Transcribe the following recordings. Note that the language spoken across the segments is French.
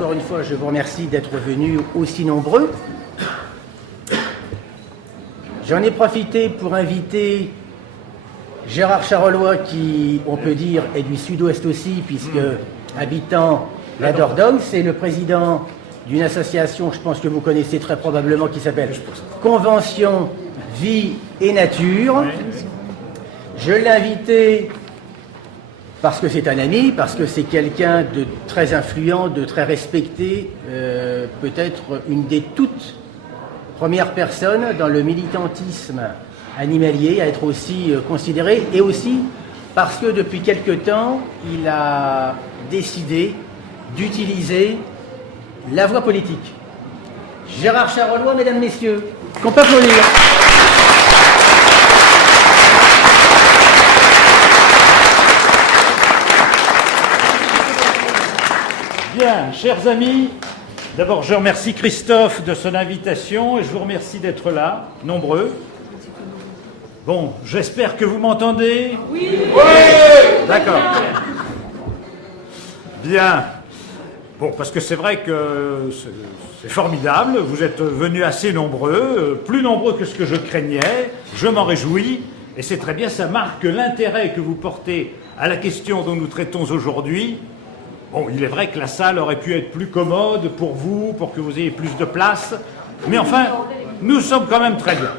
Encore une fois, je vous remercie d'être venus aussi nombreux. J'en ai profité pour inviter Gérard Charolois, qui, on peut dire, est du sud-ouest aussi, puisque habitant la Dordogne, c'est le président d'une association, je pense que vous connaissez très probablement, qui s'appelle Convention Vie et Nature. Je l'ai invité parce que c'est un ami, parce que c'est quelqu'un de très influent, de très respecté, peut-être une des toutes premières personnes dans le militantisme animalier à être aussi considéré, et aussi parce que depuis quelque temps, il a décidé d'utiliser la voie politique. Gérard Charolois, mesdames, messieurs, qu'on peut applaudir. Bien, chers amis, d'abord je remercie Christophe de son invitation et je vous remercie d'être là, nombreux. Bon, j'espère que vous m'entendez. Oui. Oui. D'accord. Bien. Bon, parce que c'est vrai que c'est formidable, vous êtes venus assez nombreux, plus nombreux que ce que je craignais, je m'en réjouis, et c'est très bien, ça marque l'intérêt que vous portez à la question dont nous traitons aujourd'hui. Bon, il est vrai que la salle aurait pu être plus commode pour vous, pour que vous ayez plus de place, mais enfin, nous sommes quand même très bien.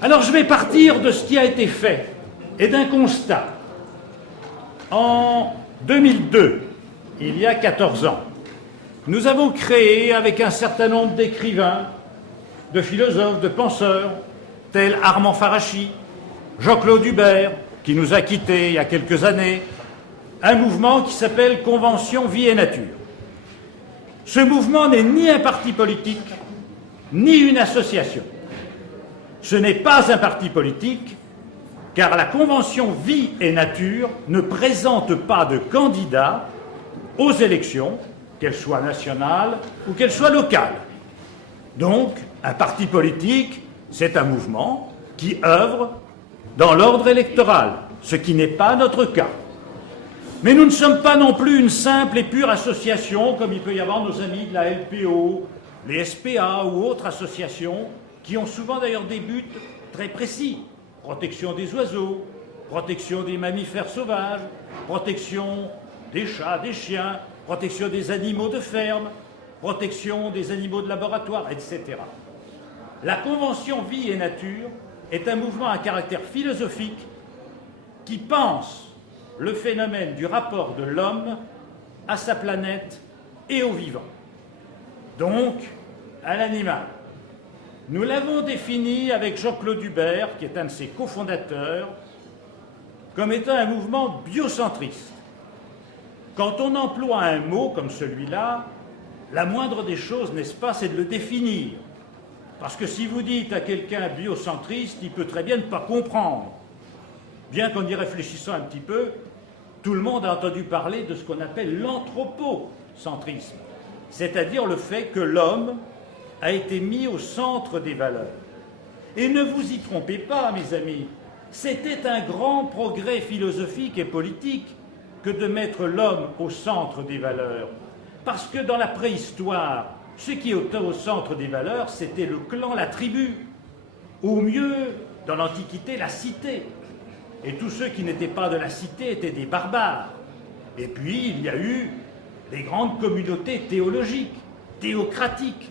Alors je vais partir de ce qui a été fait, et d'un constat. En 2002, il y a 14 ans, nous avons créé, avec un certain nombre d'écrivains, de philosophes, de penseurs, tels Armand Farachi, Jean-Claude Hubert, qui nous a quittés il y a quelques années, un mouvement qui s'appelle Convention Vie et Nature. Ce mouvement n'est ni un parti politique, ni une association. Ce n'est pas un parti politique, car la Convention Vie et Nature ne présente pas de candidats aux élections, qu'elles soient nationales ou qu'elles soient locales. Donc, un parti politique, c'est un mouvement qui œuvre dans l'ordre électoral, ce qui n'est pas notre cas. Mais nous ne sommes pas non plus une simple et pure association, comme il peut y avoir nos amis de la LPO, les SPA ou autres associations, qui ont souvent d'ailleurs des buts très précis. Protection des oiseaux, protection des mammifères sauvages, protection des chats, des chiens, protection des animaux de ferme, protection des animaux de laboratoire, etc. La Convention Vie et Nature est un mouvement à caractère philosophique qui pense le phénomène du rapport de l'homme à sa planète et au vivant, donc à l'animal. Nous l'avons défini avec Jean-Claude Hubert, qui est un de ses cofondateurs, comme étant un mouvement biocentriste. Quand on emploie un mot comme celui-là, la moindre des choses, n'est-ce pas, c'est de le définir. Parce que si vous dites à quelqu'un biocentriste, il peut très bien ne pas comprendre. Bien qu'en y réfléchissant un petit peu, tout le monde a entendu parler de ce qu'on appelle l'anthropocentrisme, c'est-à-dire le fait que l'homme a été mis au centre des valeurs. Et ne vous y trompez pas, mes amis, c'était un grand progrès philosophique et politique que de mettre l'homme au centre des valeurs. Parce que dans la préhistoire, ce qui était au centre des valeurs, c'était le clan, la tribu. Au mieux, dans l'Antiquité, la cité. Et tous ceux qui n'étaient pas de la cité étaient des barbares. Et puis, il y a eu des grandes communautés théologiques, théocratiques,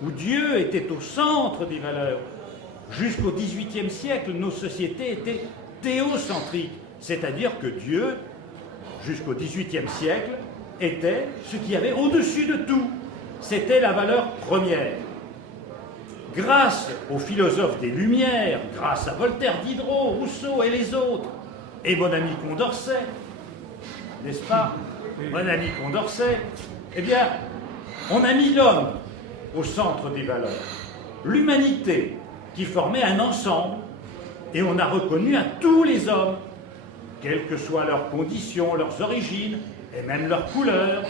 où Dieu était au centre des valeurs. Jusqu'au XVIIIe siècle, nos sociétés étaient théocentriques, c'est-à-dire que Dieu, jusqu'au XVIIIe siècle, était ce qu'il y avait au-dessus de tout. C'était la valeur première. Grâce aux philosophes des Lumières, grâce à Voltaire, Diderot, Rousseau et les autres, et mon ami Condorcet, n'est-ce pas, mon ami Condorcet, eh bien, on a mis l'homme au centre des valeurs, l'humanité qui formait un ensemble, et on a reconnu à tous les hommes, quelles que soient leurs conditions, leurs origines, et même leurs couleurs,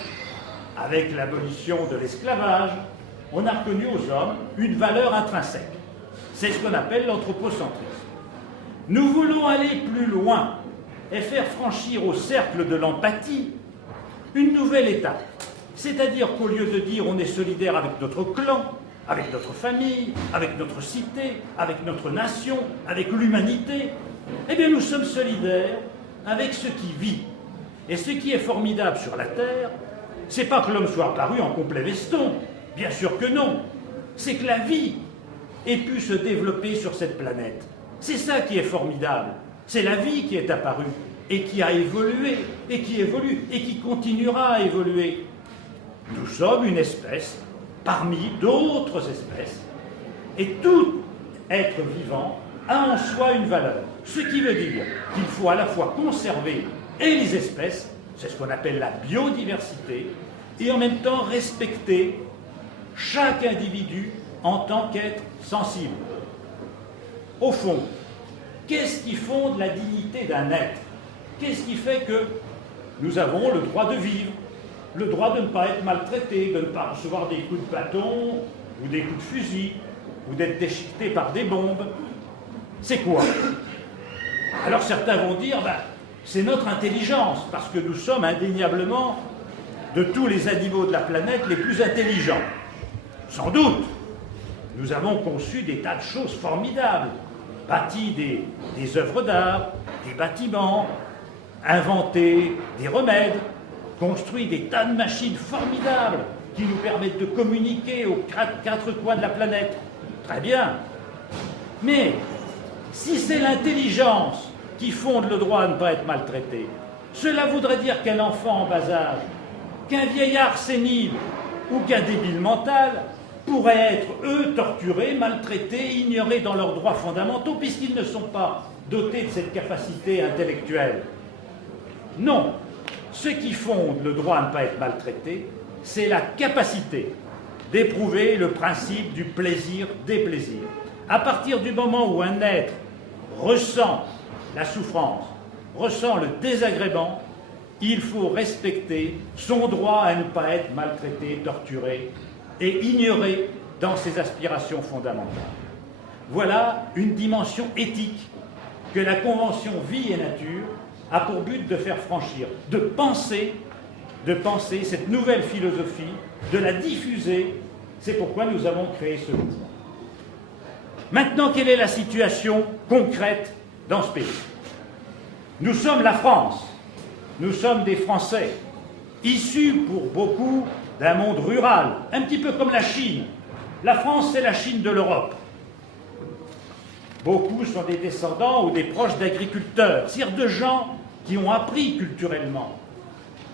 avec l'abolition de l'esclavage, on a reconnu aux hommes une valeur intrinsèque. C'est ce qu'on appelle l'anthropocentrisme. Nous voulons aller plus loin et faire franchir au cercle de l'empathie une nouvelle étape, C'est-à-dire qu'au lieu de dire on est solidaire avec notre clan, avec notre famille, avec notre cité, avec notre nation, avec l'humanité, eh bien nous sommes solidaires avec ce qui vit. Et ce qui est formidable sur la Terre, c'est pas que l'homme soit apparu en complet veston, bien sûr que non, c'est que la vie ait pu se développer sur cette planète. C'est ça qui est formidable, c'est la vie qui est apparue et qui a évolué, et qui évolue, et qui continuera à évoluer. Nous sommes une espèce parmi d'autres espèces, et tout être vivant a en soi une valeur. Ce qui veut dire qu'il faut à la fois conserver et les espèces, c'est ce qu'on appelle la biodiversité, et en même temps respecter chaque individu en tant qu'être sensible. Au fond, qu'est-ce qui fonde la dignité d'un être? Qu'est-ce qui fait que nous avons le droit de vivre, le droit de ne pas être maltraité, de ne pas recevoir des coups de bâton ou des coups de fusil, ou d'être déchiqueté par des bombes? C'est quoi? Alors certains vont dire, c'est notre intelligence, parce que nous sommes indéniablement, de tous les animaux de la planète, les plus intelligents. Sans doute, nous avons conçu des tas de choses formidables, bâti des œuvres d'art, des bâtiments, inventé des remèdes, construit des tas de machines formidables qui nous permettent de communiquer aux quatre coins de la planète. Très bien. Mais si c'est l'intelligence qui fonde le droit à ne pas être maltraité, cela voudrait dire qu'un enfant en bas âge, qu'un vieillard sénile ou qu'un débile mental pourraient être, eux, torturés, maltraités, ignorés dans leurs droits fondamentaux, puisqu'ils ne sont pas dotés de cette capacité intellectuelle. Non. Ce qui fonde le droit à ne pas être maltraité, c'est la capacité d'éprouver le principe du plaisir des plaisirs. À partir du moment où un être ressent la souffrance, ressent le désagrément, il faut respecter son droit à ne pas être maltraité, torturé et ignoré dans ses aspirations fondamentales. Voilà une dimension éthique que la Convention Vie et Nature a pour but de faire franchir, de penser cette nouvelle philosophie, de la diffuser. C'est pourquoi nous avons créé ce mouvement. Maintenant, quelle est la situation concrète dans ce pays? Nous sommes la France, nous sommes des Français, issus pour beaucoup d'un monde rural, un petit peu comme la Chine. La France, c'est la Chine de l'Europe. Beaucoup sont des descendants ou des proches d'agriculteurs, c'est-à-dire de gens qui ont appris culturellement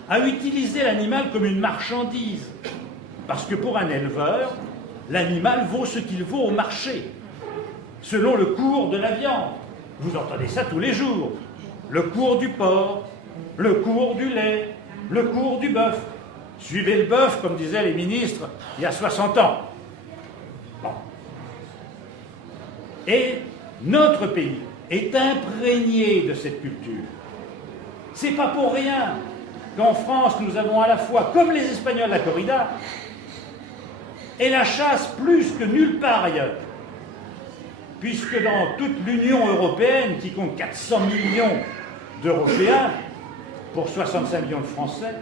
à utiliser l'animal comme une marchandise. Parce que pour un éleveur, l'animal vaut ce qu'il vaut au marché, selon le cours de la viande. Vous entendez ça tous les jours. Le cours du porc, le cours du lait, le cours du bœuf. Suivez le bœuf, comme disaient les ministres il y a 60 ans. Bon. Et notre pays est imprégné de cette culture. C'est pas pour rien qu'en France, nous avons à la fois, comme les Espagnols, la corrida, et la chasse plus que nulle part ailleurs. Puisque dans toute l'Union européenne, qui compte 400 millions d'Européens, pour 65 millions de Français,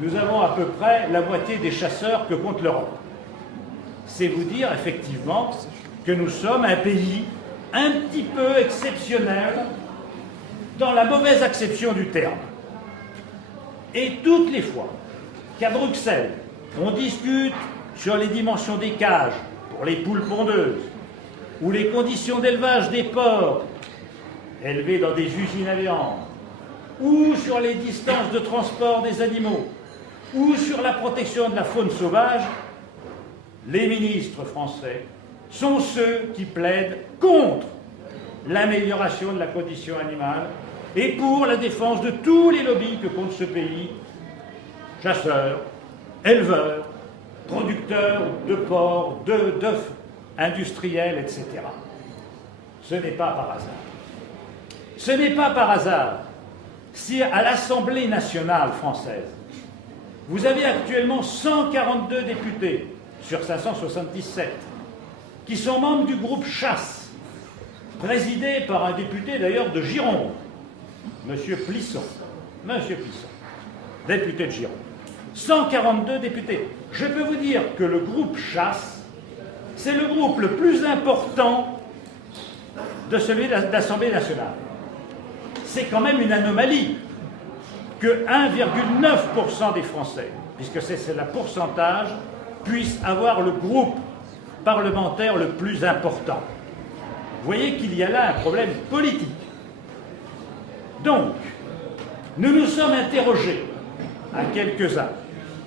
nous avons à peu près la moitié des chasseurs que compte l'Europe. C'est vous dire, effectivement, que nous sommes un pays un petit peu exceptionnel dans la mauvaise acception du terme. Et toutes les fois qu'à Bruxelles, on discute sur les dimensions des cages pour les poules pondeuses, ou les conditions d'élevage des porcs élevés dans des usines à viande, ou sur les distances de transport des animaux, ou sur la protection de la faune sauvage, les ministres français sont ceux qui plaident contre l'amélioration de la condition animale et pour la défense de tous les lobbies que compte ce pays, chasseurs, éleveurs, producteurs de porcs, d'œufs industriels, etc. Ce n'est pas par hasard. Ce n'est pas par hasard si à l'Assemblée nationale française, vous avez actuellement 142 députés sur 577 qui sont membres du groupe Chasse, présidé par un député d'ailleurs de Gironde, M. Plisson, député de Gironde. 142 députés. Je peux vous dire que le groupe Chasse, c'est le groupe le plus important de celui de l'Assemblée nationale. C'est quand même une anomalie que 1,9% des Français, puisque c'est le pourcentage, puissent avoir le groupe parlementaire le plus important. Vous voyez qu'il y a là un problème politique. Donc, nous nous sommes interrogés à quelques-uns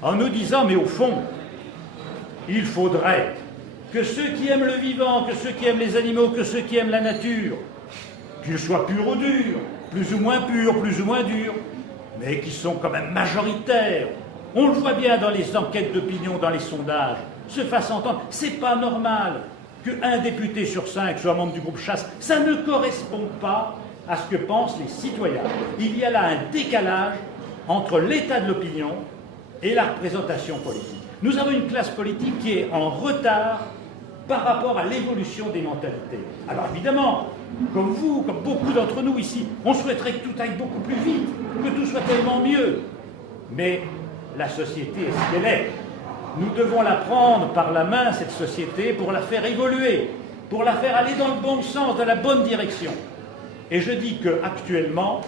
en nous disant, mais au fond, il faudrait que ceux qui aiment le vivant, que ceux qui aiment les animaux, que ceux qui aiment la nature, qu'ils soient purs ou durs, plus ou moins purs, plus ou moins durs, mais qui sont quand même majoritaires, on le voit bien dans les enquêtes d'opinion, dans les sondages, se fassent entendre. C'est pas normal qu'un député sur 5 soit membre du groupe Chasse. Ça ne correspond pas à ce que pensent les citoyens. Il y a là un décalage entre l'état de l'opinion et la représentation politique. Nous avons une classe politique qui est en retard par rapport à l'évolution des mentalités. Alors évidemment, comme vous, comme beaucoup d'entre nous ici, on souhaiterait que tout aille beaucoup plus vite, que tout soit tellement mieux. Mais la société est ce qu'elle est. Nous devons la prendre par la main, cette société, pour la faire évoluer, pour la faire aller dans le bon sens, dans la bonne direction. Et je dis qu'actuellement,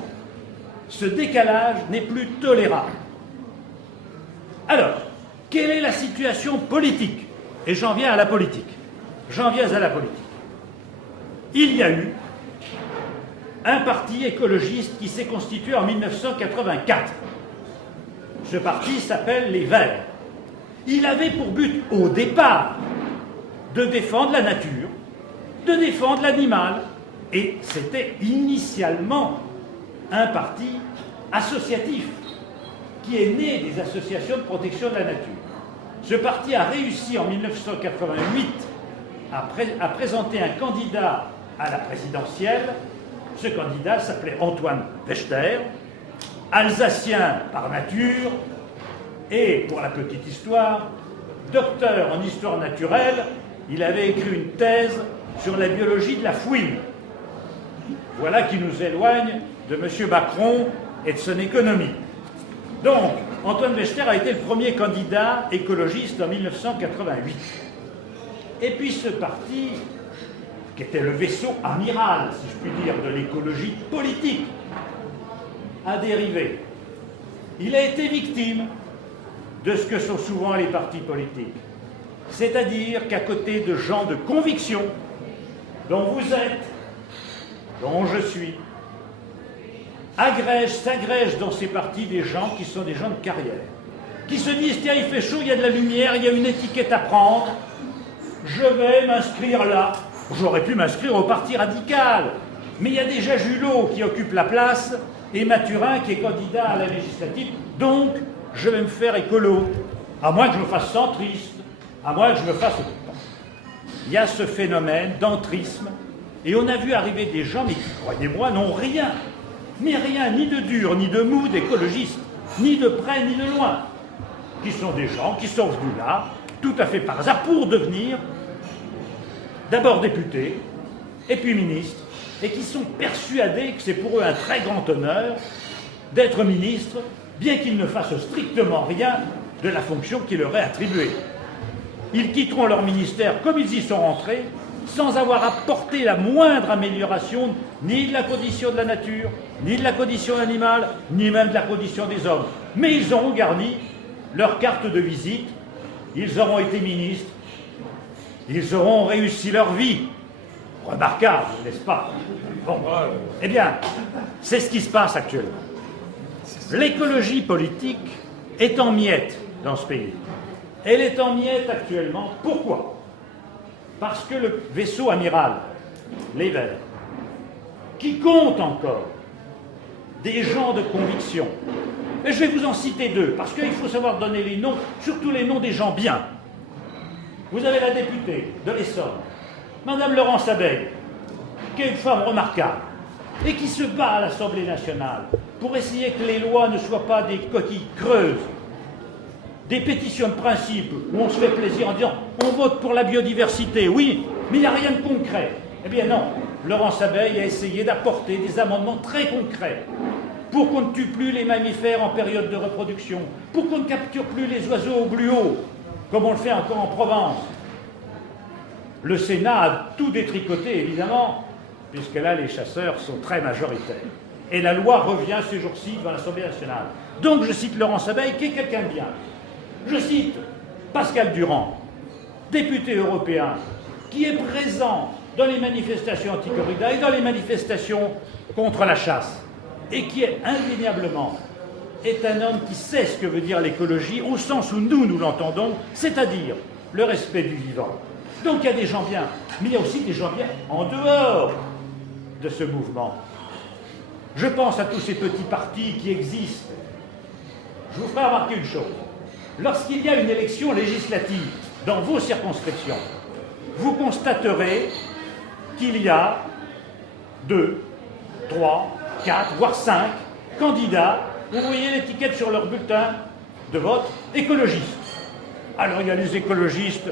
ce décalage n'est plus tolérable. Alors, quelle est la situation politique? Et j'en viens à la politique. J'en viens à la politique. Il y a eu un parti écologiste qui s'est constitué en 1984. Ce parti s'appelle les Verts. Il avait pour but, au départ, de défendre la nature, de défendre l'animal, et c'était initialement un parti associatif qui est né des associations de protection de la nature. Ce parti a réussi en 1988 à présenter un candidat à la présidentielle. Ce candidat s'appelait Antoine Wechter, alsacien par nature, et, pour la petite histoire, docteur en histoire naturelle. Il avait écrit une thèse sur la biologie de la fouine. Voilà qui nous éloigne de M. Macron et de son économie. Donc, Antoine Wechter a été le premier candidat écologiste en 1988. Et puis ce parti, qui était le vaisseau amiral, si je puis dire, de l'écologie politique, a dérivé. Il a été victime de ce que sont souvent les partis politiques. C'est-à-dire qu'à côté de gens de conviction, dont vous êtes, dont je suis, s'agrègent dans ces partis des gens qui sont des gens de carrière, qui se disent, tiens, il fait chaud, il y a de la lumière, il y a une étiquette à prendre, je vais m'inscrire là. J'aurais pu m'inscrire au Parti radical, mais il y a déjà Julot qui occupe la place et Mathurin qui est candidat à la législative, donc je vais me faire écolo, à moins que je me fasse centriste, à moins que je me fasse... Il y a ce phénomène d'entrisme, et on a vu arriver des gens, mais qui, croyez-moi, n'ont rien, mais rien, ni de dur, ni de mou d'écologistes, ni de près, ni de loin, qui sont des gens qui sont venus là, tout à fait par hasard, pour devenir d'abord députés, et puis ministres, et qui sont persuadés que c'est pour eux un très grand honneur d'être ministres, bien qu'ils ne fassent strictement rien de la fonction qui leur est attribuée. Ils quitteront leur ministère comme ils y sont rentrés, sans avoir apporté la moindre amélioration ni de la condition de la nature, ni de la condition animale, ni même de la condition des hommes. Mais ils auront garni leur carte de visite, ils auront été ministres, ils auront réussi leur vie. Remarquable, n'est-ce pas? Bon, eh bien, c'est ce qui se passe actuellement. L'écologie politique est en miettes dans ce pays. Elle est en miettes actuellement. Pourquoi? Parce que le vaisseau amiral, les Verts, qui compte encore des gens de conviction, et je vais vous en citer deux, parce qu'il faut savoir donner les noms, surtout les noms des gens bien. Vous avez la députée de l'Essonne, Madame Laurence Abeille, qui est une femme remarquable, et qui se bat à l'Assemblée nationale pour essayer que les lois ne soient pas des coquilles creuses, des pétitions de principe où on se fait plaisir en disant on vote pour la biodiversité, oui, mais il n'y a rien de concret. Eh bien non, Laurence Abeille a essayé d'apporter des amendements très concrets pour qu'on ne tue plus les mammifères en période de reproduction, pour qu'on ne capture plus les oiseaux au gluot, comme on le fait encore en Provence. Le Sénat a tout détricoté, évidemment, puisque là, les chasseurs sont très majoritaires. Et la loi revient ces jours-ci devant l'Assemblée nationale. Donc, je cite Laurence Abeille, qui est quelqu'un de bien. Je cite Pascal Durand, député européen, qui est présent dans les manifestations anti-corrida et dans les manifestations contre la chasse, et qui est indéniablement un homme qui sait ce que veut dire l'écologie au sens où nous l'entendons, c'est-à-dire le respect du vivant. Donc il y a des gens bien, mais il y a aussi des gens bien en dehors de ce mouvement. Je pense à tous ces petits partis qui existent. Je vous ferai remarquer une chose. Lorsqu'il y a une élection législative dans vos circonscriptions, vous constaterez qu'il y a 2, 3, 4, voire 5 candidats, vous voyez l'étiquette sur leur bulletin de vote, écologistes. Alors il y a les écologistes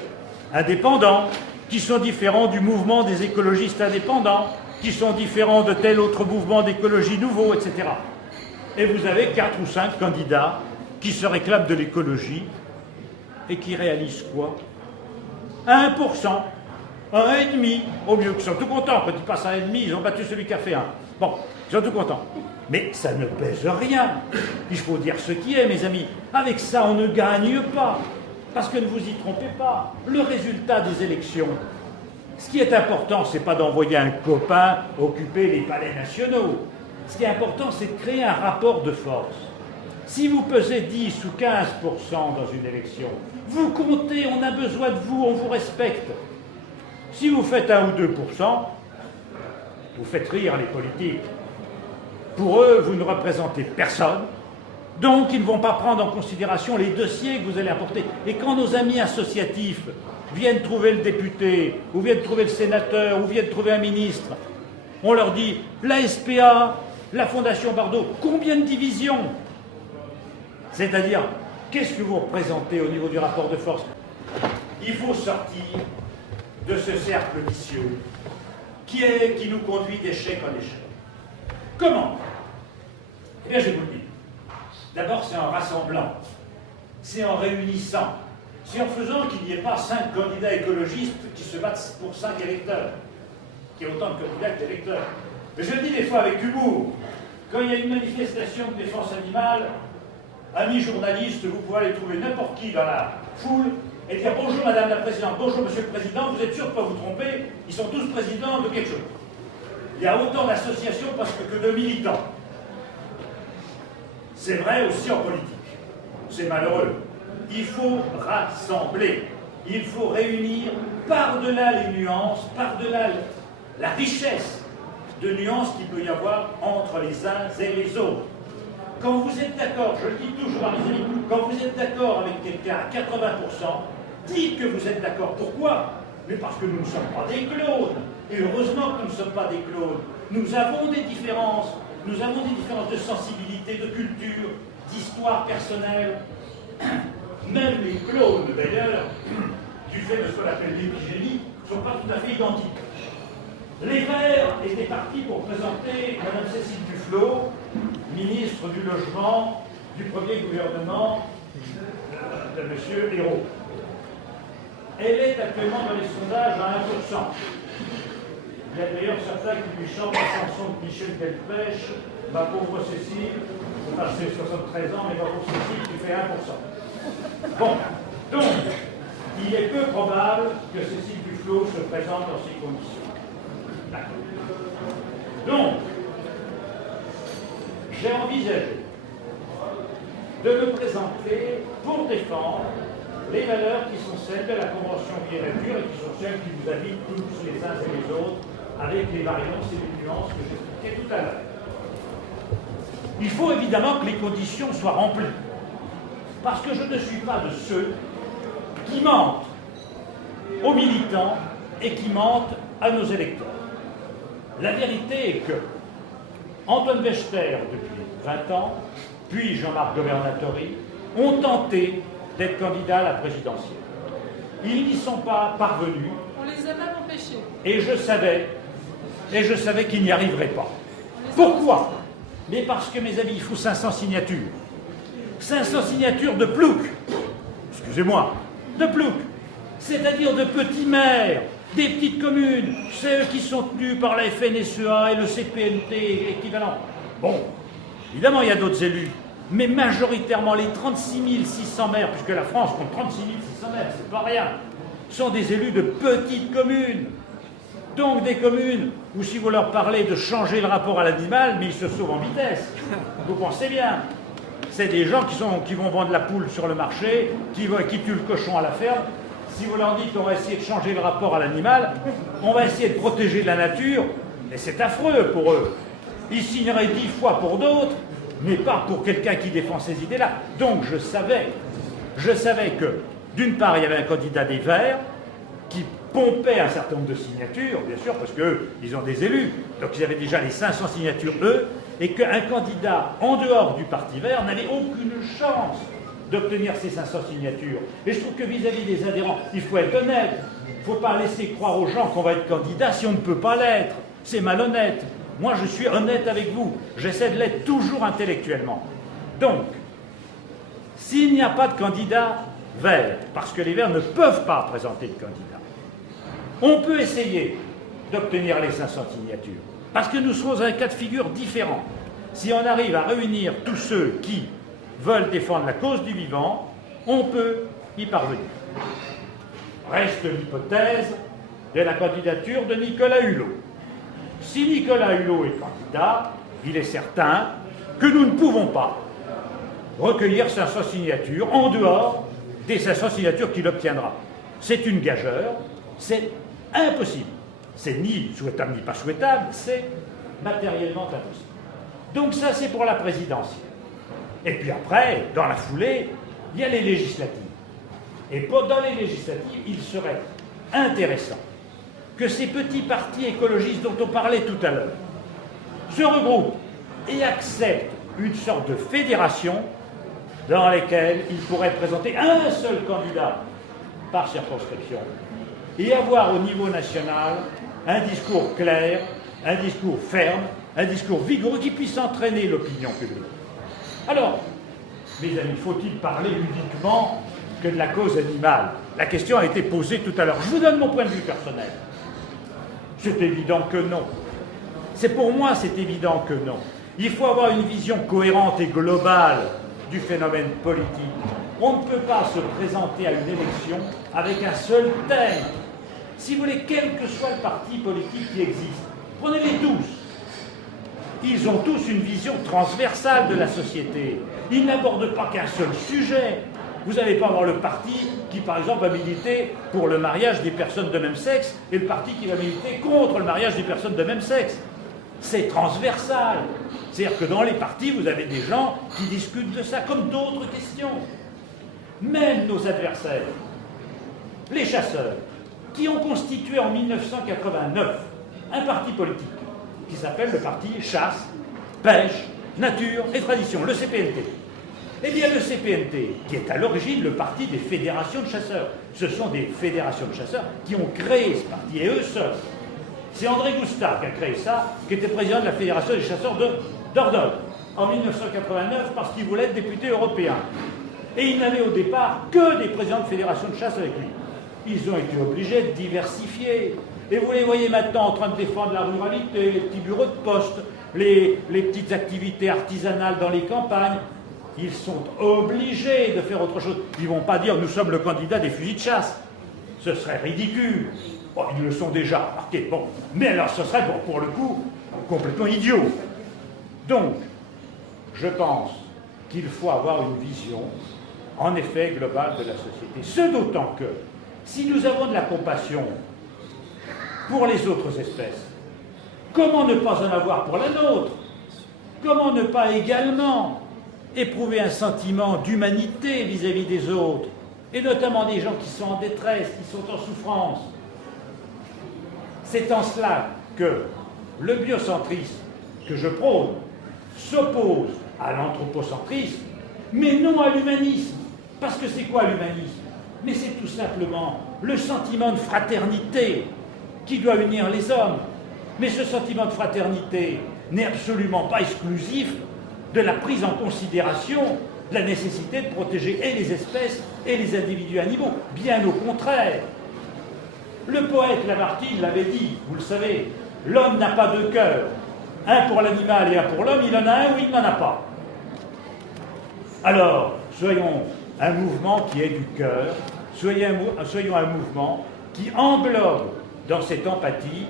indépendants, qui sont différents du mouvement des écologistes indépendants, qui sont différents de tel autre mouvement d'écologie nouveau, etc. Et vous avez 4 ou 5 candidats qui se réclament de l'écologie et qui réalisent quoi? 1%, 1,5%, au mieux, qu'ils sont tout contents. Quand ils passent à 1,5%, ils ont battu celui qui a fait 1. Bon, ils sont tout contents. Mais ça ne pèse rien. Il faut dire ce qui est, mes amis. Avec ça, on ne gagne pas. Parce que ne vous y trompez pas. Le résultat des élections, ce qui est important, ce n'est pas d'envoyer un copain occuper les palais nationaux. Ce qui est important, c'est de créer un rapport de force. Si vous pesez 10 ou 15% dans une élection, vous comptez, on a besoin de vous, on vous respecte. Si vous faites 1 ou 2%, vous faites rire les politiques. Pour eux, vous ne représentez personne, donc ils ne vont pas prendre en considération les dossiers que vous allez apporter. Et quand nos amis associatifs viennent trouver le député, ou viennent trouver le sénateur, ou viennent trouver un ministre, on leur dit, la SPA, la Fondation Bardot, combien de divisions? C'est-à-dire, qu'est-ce que vous représentez au niveau du rapport de force? Il faut sortir de ce cercle vicieux qui nous conduit d'échec en échec. Comment? Eh bien, je vous le dis. D'abord, c'est en rassemblant, c'est en réunissant, c'est en faisant qu'il n'y ait pas 5 candidats écologistes qui se battent pour 5 électeurs, qu'il y ait autant de candidats que d'électeurs. Mais je le dis des fois avec humour, quand il y a une manifestation de défense animale, amis journalistes, vous pouvez aller trouver n'importe qui dans la foule et dire bonjour Madame la Présidente, bonjour Monsieur le Président, vous êtes sûr de ne pas vous tromper, ils sont tous présidents de quelque chose. Il y a autant d'associations parce que de militants. C'est vrai aussi en politique. C'est malheureux. Il faut rassembler. Il faut réunir par-delà les nuances, par-delà la richesse de nuances qu'il peut y avoir entre les uns et les autres. Quand vous êtes d'accord, je le dis toujours à mes amis, quand vous êtes d'accord avec quelqu'un à 80%, dites que vous êtes d'accord. Pourquoi? Mais parce que nous ne sommes pas des clones. Et heureusement que nous ne sommes pas des clones. Nous avons des différences. Nous avons des différences de sensibilité, de culture, d'histoire personnelle. Même les clones, d'ailleurs, du fait de ce qu'on appelle l'épigénie, ne sont pas tout à fait identiques. Les Verts étaient partis pour présenter Mme Cécile Duflot, ministre du Logement du premier gouvernement de M. Ayrault. Elle est actuellement dans les sondages à 1%. Il y a d'ailleurs certains qui lui chantent la chanson de Michel Delpech, « Ma pauvre Cécile », j'ai 73 ans, mais ma pauvre Cécile, tu fais 1%. Bon, donc, il est peu probable que Cécile Duflot se présente dans ces conditions. D'accord. Donc, j'ai envisagé de me présenter pour défendre les valeurs qui sont celles de la Convention Vie et Nature et qui sont celles qui vous habitent tous les uns et les autres, avec les variances et les nuances que j'expliquais tout à l'heure. Il faut évidemment que les conditions soient remplies, parce que je ne suis pas de ceux qui mentent aux militants et qui mentent à nos électeurs. La vérité est que Antoine Wechter, depuis 20 ans, puis Jean-Marc Governatori, ont tenté d'être candidats à la présidentielle. Ils n'y sont pas parvenus. On les a même empêchés. Et je savais qu'ils n'y arriveraient pas. Pourquoi? Mais parce que, mes amis, il faut 500 signatures. 500 signatures de plouc, excusez-moi, de plouc, c'est-à-dire de petits maires, des petites communes, ceux qui sont tenus par la FNSEA et le CPNT équivalent. Bon, évidemment, il y a d'autres élus, mais majoritairement les 36 600 maires, puisque la France compte 36 600 maires, c'est pas rien, sont des élus de petites communes. Donc des communes où si vous leur parlez de changer le rapport à l'animal, mais ils se sauvent en vitesse. Vous pensez bien. C'est des gens qui vont vendre la poule sur le marché, qui tuent le cochon à la ferme. Si vous leur dites qu'on va essayer de changer le rapport à l'animal, on va essayer de protéger la nature, et c'est affreux pour eux. Ils signeraient 10 fois pour d'autres, mais pas pour quelqu'un qui défend ces idées-là. Donc je savais que, d'une part, il y avait un candidat des Verts qui pompait un certain nombre de signatures, bien sûr, parce qu'eux, ils ont des élus, donc ils avaient déjà les 500 signatures, eux, et qu'un candidat en dehors du Parti Vert n'avait aucune chance d'obtenir ces 500 signatures. Et je trouve que vis-à-vis des adhérents, il faut être honnête. Il ne faut pas laisser croire aux gens qu'on va être candidat si on ne peut pas l'être. C'est malhonnête. Moi, je suis honnête avec vous. J'essaie de l'être toujours intellectuellement. Donc, s'il n'y a pas de candidat vert, parce que les Verts ne peuvent pas présenter de candidat, on peut essayer d'obtenir les 500 signatures. Parce que nous serons dans un cas de figure différent. Si on arrive à réunir tous ceux qui veulent défendre la cause du vivant, on peut y parvenir. Reste l'hypothèse de la candidature de Nicolas Hulot. Si Nicolas Hulot est candidat, il est certain que nous ne pouvons pas recueillir 500 signatures en dehors des 500 signatures qu'il obtiendra. C'est une gageure, c'est impossible. C'est ni souhaitable ni pas souhaitable, c'est matériellement impossible. Donc ça, c'est pour la présidentielle. Et puis après, dans la foulée, il y a les législatives. Et dans les législatives, il serait intéressant que ces petits partis écologistes dont on parlait tout à l'heure se regroupent et acceptent une sorte de fédération dans laquelle ils pourraient présenter un seul candidat par circonscription et avoir au niveau national un discours clair, un discours ferme, un discours vigoureux qui puisse entraîner l'opinion publique. Alors, mes amis, faut-il parler uniquement que de la cause animale? La question a été posée tout à l'heure. Je vous donne mon point de vue personnel. C'est évident que non. Pour moi, c'est évident que non. Il faut avoir une vision cohérente et globale du phénomène politique. On ne peut pas se présenter à une élection avec un seul thème. Si vous voulez, quel que soit le parti politique qui existe, prenez-les tous. Ils ont tous une vision transversale de la société. Ils n'abordent pas qu'un seul sujet. Vous n'allez pas avoir le parti qui, par exemple, va militer pour le mariage des personnes de même sexe et le parti qui va militer contre le mariage des personnes de même sexe. C'est transversal. C'est-à-dire que dans les partis, vous avez des gens qui discutent de ça comme d'autres questions. Même nos adversaires, les chasseurs, qui ont constitué en 1989 un parti politique qui s'appelle le parti Chasse, Pêche, Nature et Tradition, le CPNT. Eh bien, le CPNT, qui est à l'origine le parti des fédérations de chasseurs, ce sont des fédérations de chasseurs qui ont créé ce parti, et eux seuls. C'est André Gustave qui a créé ça, qui était président de la Fédération des chasseurs de Dordogne, en 1989, parce qu'il voulait être député européen. Et il n'avait au départ que des présidents de fédération de chasse avec lui. Ils ont été obligés de diversifier. Et vous les voyez maintenant en train de défendre la ruralité, les petits bureaux de poste, les petites activités artisanales dans les campagnes. Ils sont obligés de faire autre chose. Ils ne vont pas dire « nous sommes le candidat des fusils de chasse ». Ce serait ridicule. Bon, ils le sont déjà, remarquez. Bon. Mais alors ce serait pour le coup complètement idiot. Donc, je pense qu'il faut avoir une vision, en effet, globale de la société. Ce d'autant que, si nous avons de la compassion pour les autres espèces, comment ne pas en avoir pour la nôtre? Comment ne pas également éprouver un sentiment d'humanité vis-à-vis des autres, et notamment des gens qui sont en détresse, qui sont en souffrance? C'est en cela que le biocentrisme que je prône s'oppose à l'anthropocentrisme, mais non à l'humanisme. Parce que c'est quoi l'humanisme? Mais c'est tout simplement le sentiment de fraternité qui doit unir les hommes. Mais ce sentiment de fraternité, n'est absolument pas exclusif de la prise en considération de la nécessité de protéger et les espèces et les individus animaux. Bien au contraire. Le poète Lamartine l'avait dit, vous le savez, l'homme n'a pas deux cœurs, un pour l'animal et un pour l'homme, il en a un ou il n'en a pas. Alors, soyons un mouvement qui est du cœur, soyons un mouvement qui englobe dans cette empathie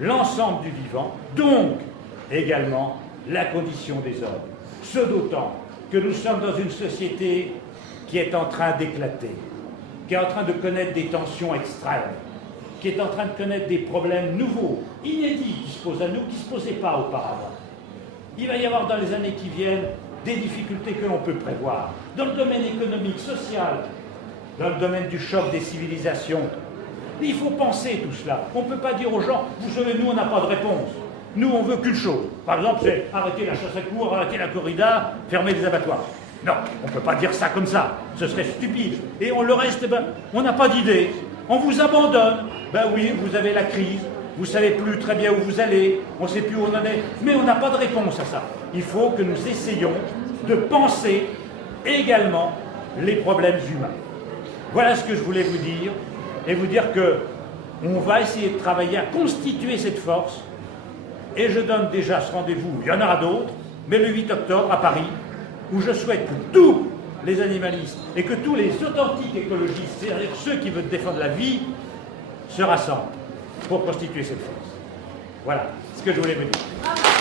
l'ensemble du vivant, donc également la condition des hommes. Ce d'autant que nous sommes dans une société qui est en train d'éclater, qui est en train de connaître des tensions extrêmes, qui est en train de connaître des problèmes nouveaux, inédits, qui se posent à nous, qui ne se posaient pas auparavant. Il va y avoir dans les années qui viennent des difficultés que l'on peut prévoir, dans le domaine économique, social, dans le domaine du choc des civilisations. Mais il faut penser tout cela. On ne peut pas dire aux gens, vous savez, nous, on n'a pas de réponse. Nous, on veut qu'une chose. Par exemple, c'est arrêter la chasse à courre, arrêter la corrida, fermer les abattoirs. Non, on ne peut pas dire ça comme ça. Ce serait stupide. Et on le reste, on n'a pas d'idée. On vous abandonne. Ben oui, vous avez la crise. Vous ne savez plus très bien où vous allez. On ne sait plus où on en est. Mais on n'a pas de réponse à ça. Il faut que nous essayions de penser également les problèmes humains. Voilà ce que je voulais vous dire. Et vous dire que on va essayer de travailler à constituer cette force. Et je donne déjà ce rendez-vous, il y en aura d'autres, mais le 8 octobre à Paris, où je souhaite que tous les animalistes et que tous les authentiques écologistes, c'est-à-dire ceux qui veulent défendre la vie, se rassemblent pour constituer cette force. Voilà ce que je voulais vous dire.